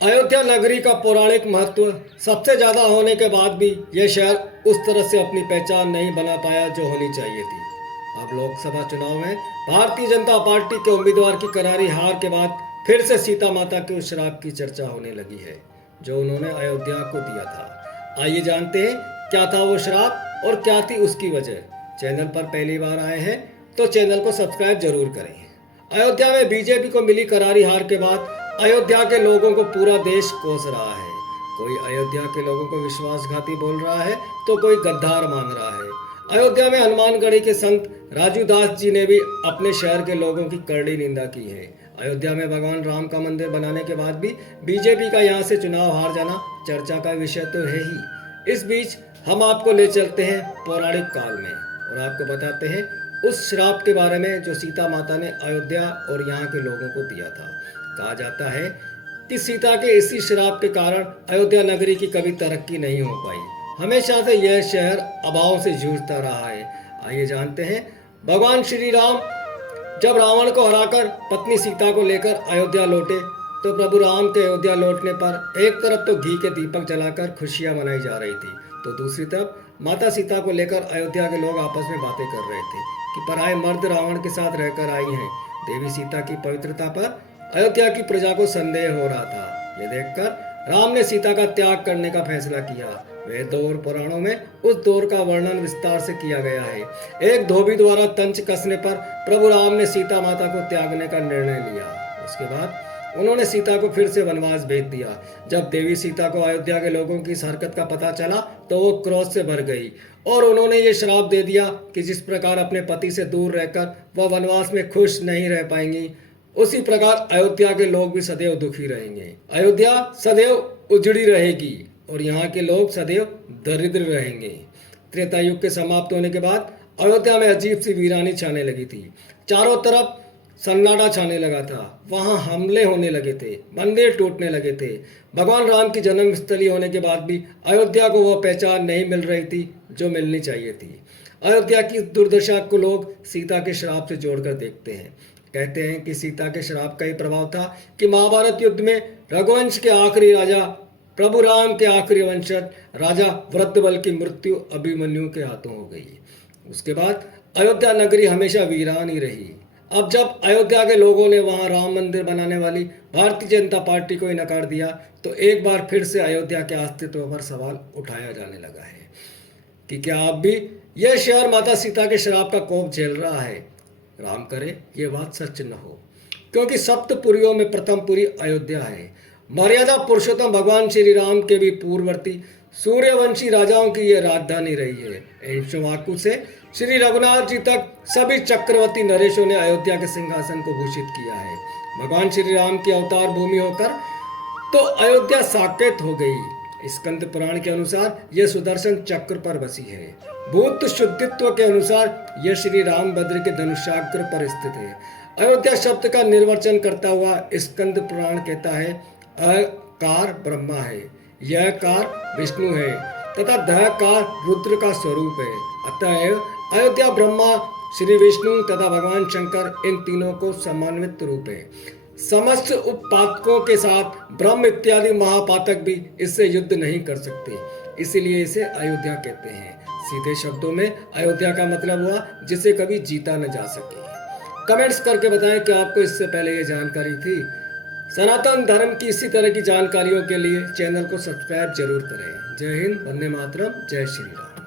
अयोध्या नगरी का पौराणिक महत्व सबसे ज्यादा होने के बाद भी यह शहर उस तरह से अपनी पहचान नहीं बना पाया जो होनी चाहिए थी। अब लोकसभा चुनाव में भारतीय जनता पार्टी के उम्मीदवार की करारी हार के बाद फिर से सीता माता के उस श्राप की चर्चा होने लगी है जो उन्होंने अयोध्या को दिया था। आइए जानते हैं क्या था वो श्राप और क्या थी उसकी वजह। चैनल पर पहली बार आए हैं तो चैनल को सब्सक्राइब जरूर करें। अयोध्या में बीजेपी को मिली करारी हार के बाद अयोध्या के लोगों को पूरा देश कोस रहा है। कोई अयोध्या के लोगों को विश्वासघाती बोल रहा है तो कोई गद्दार मान रहा है। अयोध्या में हनुमानगढ़ी के संत राजू दास जी ने भी अपने शहर के लोगों की कड़ी निंदा की है। अयोध्या में भगवान राम का मंदिर बनाने के बाद भी बीजेपी का यहाँ से चुनाव हार जाना चर्चा का विषय तो है ही। इस बीच हम आपको ले चलते हैं पौराणिक काल में और आपको बताते हैं उस श्राप के बारे में जो सीता माता ने अयोध्या और यहाँ के लोगों को दिया था। कहा जाता है कि सीता के इसी श्राप के कारण अयोध्या नगरी की कभी तरक्की नहीं हो पाई। हमेशा से यह शहर अभाव से जूझता रहा है। आइए जानते हैं भगवान श्री राम जब रावण को हराकर पत्नी सीता को लेकर अयोध्या लौटे तो प्रभु राम के अयोध्या लौटने पर एक तरफ तो घी के दीपक जलाकर खुशियां मनाई जा रही थी तो दूसरी तरफ माता सीता को लेकर अयोध्या के लोग आपस में बातें कर रहे थे कि पराये मर्द रावण के साथ रहकर आई हैं। देवी सीता की पवित्रता पर अयोध्या की प्रजा को संदेह हो रहा था। यह देखकर राम ने सीता का त्याग करने का फैसला किया। वह दौर पुराणों में उस दौर का वर्णन विस्तार से किया गया है। एक धोबी द्वारा तंच कसने पर प्रभु राम ने सीता माता को त्यागने का निर्णय लिया। उसके बाद उन्होंने सीता को फिर से वनवास भेज दिया। जब देवी सीता को अयोध्या के लोगों की इस हरकत का पता चला तो वो क्रोध से भर गई और उन्होंने ये श्राप दे दिया कि जिस प्रकार अपने पति से दूर रहकर वह वनवास में खुश नहीं रह पाएंगी उसी प्रकार अयोध्या के लोग भी सदैव दुखी रहेंगे। अयोध्या सदैव उजड़ी रहेगी और यहाँ के लोग सदैव दरिद्र रहेंगे। त्रेता युग के समाप्त होने के बाद अयोध्या में अजीब सी वीरानी छाने लगी थी। चारों तरफ सन्नाटा छाने लगा था। वहां हमले होने लगे थे, मंदिर टूटने लगे थे। भगवान राम की जन्मस्थली होने के बाद भी अयोध्या को वह पहचान नहीं मिल रही थी जो मिलनी चाहिए थी। अयोध्या की दुर्दशा को लोग सीता के श्राप से जोड़कर देखते हैं। कहते हैं कि सीता के श्राप का ही प्रभाव था कि महाभारत युद्ध में रघुवंश के आखिरी राजा प्रभु राम के आखिरी वंशज राजा वृद्धबल की मृत्यु अभिमन्यु के हाथों हो गई। उसके बाद अयोध्या नगरी हमेशा वीरान ही रही। अब जब अयोध्या के लोगों ने वहां राम मंदिर बनाने वाली भारतीय जनता पार्टी को ही नकार दिया तो एक बार फिर से अयोध्या के अस्तित्व पर सवाल उठाया जाने लगा है कि क्या अब भी यह शहर माता सीता के श्राप का कोप झेल रहा है। राम करे ये बात सच न हो, क्योंकि सप्तपुरियों में प्रथम पुरी अयोध्या है। मर्यादा पुरुषोत्तम भगवान श्री राम के भी पूर्ववर्ती सूर्यवंशी राजाओं की यह राजधानी रही है। इक्ष्वाकु से श्री रघुनाथ जी तक सभी चक्रवर्ती नरेशों ने अयोध्या के सिंहासन को भूषित किया है। भगवान श्री राम की अवतार भूमि होकर तो अयोध्या साकेत हो गई। स्कंद पुराण के अनुसार यह सुदर्शन चक्र पर बसी है। भूत शुद्धित्व के अनुसार यह श्री रामभद्र के धनुषाग्र पर स्थित है। अयोध्या शब्द का निर्वचन करता हुआ स्कंद पुराण कहता है अकार ब्रह्मा है, यह कार विष्णु है तथा ध कार रुद्र का स्वरूप है। अतएव अयोध्या ब्रह्मा श्री विष्णु तथा भगवान शंकर इन तीनों को समन्वित रूप है। समस्त उत्पादकों के साथ ब्रह्म इत्यादि महापातक भी इससे युद्ध नहीं कर सकते, इसीलिए इसे अयोध्या कहते हैं। सीधे शब्दों में अयोध्या का मतलब हुआ जिसे कभी जीता न जा सके। कमेंट्स करके बताएं कि आपको इससे पहले ये जानकारी थी। सनातन धर्म की इसी तरह की जानकारियों के लिए चैनल को सब्सक्राइब जरूर करें। जय हिंद, वंदे मातरम, जय श्री राम।